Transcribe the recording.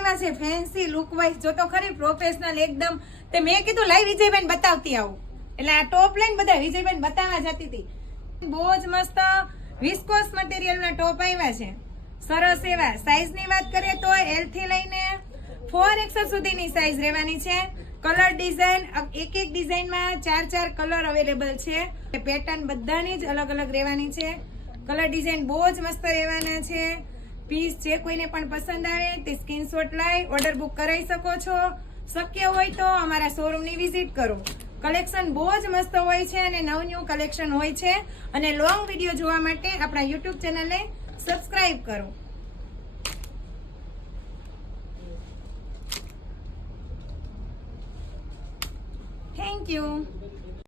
આવ્યા છે fancy look wise. જો તો ખરી પ્રોફેશનલ એકદમ. તે મેં કીધું લાઈ વિજયબેન બતાવતી આવું, એટલે આ ટોપ લઈને બધા વિજયબેન બતાવવા જતી હતી. બહુ જ મસ્ત વિસ્કોસ મટીરિયલના ટોપ આવ્યા છે, સરસ એવા. સાઈઝની વાત કરીએ તો L થી લઈને 4XL સુધીની સાઈઝ રહેવાની છે. કલર ડિઝાઇન એક ડિઝાઇનમાં 4 કલર અવેલેબલ છે. પેટર્ન બધાની જ અલગ અલગ રહેવાની છે. કલર ડિઝાઇન બહુ જ મસ્ત રહેવાના છે. પીસ જે કોઈને પણ પસંદ આવે તે સ્ક્રીનશોટ લઈ ઓર્ડર બુક કરાવી શકો છો. શક્ય હોય તો અમારા શોરૂમની વિઝિટ કરો. કલેક્શન બહુ જ મસ્ત હોય છે અને નવું કલેક્શન હોય છે. અને લોંગ વિડીયો જોવા માટે આપણા યુટ્યુબ ચેનલને સબસ્ક્રાઇબ કરો. Thank you.